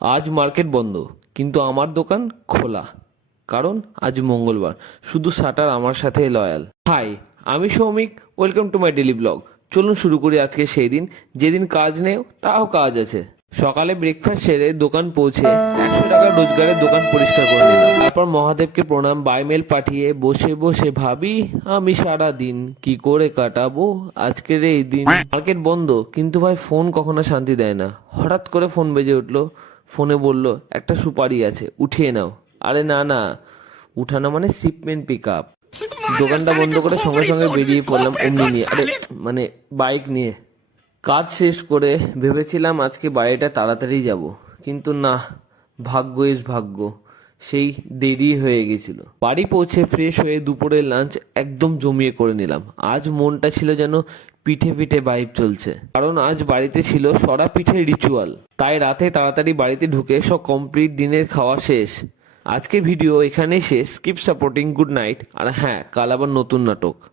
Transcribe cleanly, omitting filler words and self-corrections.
আজ মার্কেট বন্ধ, কিন্তু আমার দোকান খোলা। কারণ আজ মঙ্গলবার, শুধু শাটার আমার সাথে লয়াল। হাই, আমি Soumik, welcome to my daily blog. চলুন শুরু করি আজকে সেই দিন যেদিন কাজ নেই, তাও কাজ আছে। সকালে ব্রেকফাস্ট সেরে দোকান পৌঁছে 100 টাকা রোজগারের দোকান পরিষ্কার করে নিলাম। তারপর মহাদেবকে প্রণাম বাই মেল পাঠিয়ে বসে বসে ভাবি আমি সারা দিন কি করে কাটাবো আজকের এই দিন। মার্কেট বন্ধ, কিন্তু ভাই ফোন কখনো শান্তি দেয় না। হঠাৎ করে ফোন বেজে উঠলো। ফোনে বলল একটা সুপারি আছে, উঠিয়ে নাও। আরে না না, উঠানো মানে শিপমেন্ট পিক আপ। দোকানটা বন্ধ করে সঙ্গে সঙ্গে বেরিয়ে পড়লাম অমনি নিয়ে, মানে বাইক নিয়ে। কাজ শেষ করে ভেবেছিলাম আজকে বাড়িটা তাড়াতাড়ি যাব, কিন্তু না, ভাগ্য ইস ভাগ্য, সেই দেরি হয়ে গেছিল। বাড়ি পৌঁছে ফ্রেশ হয়ে দুপুরের লাঞ্চ একদম জমিয়ে করে নিলাম। আজ মনটা ছিল যেন পিঠে পিঠে ভাইব চলছে, কারণ আজ বাড়িতে ছিল সরা পিঠের রিচুয়াল। তাই রাতে তাড়াতাড়ি বাড়িতে ঢুকে সব কমপ্লিট, দিনের খাওয়া শেষ। আজকে ভিডিও এখানেই শেষ। Keep supporting, good night. আর হ্যাঁ, কাল আবার নতুন নাটক।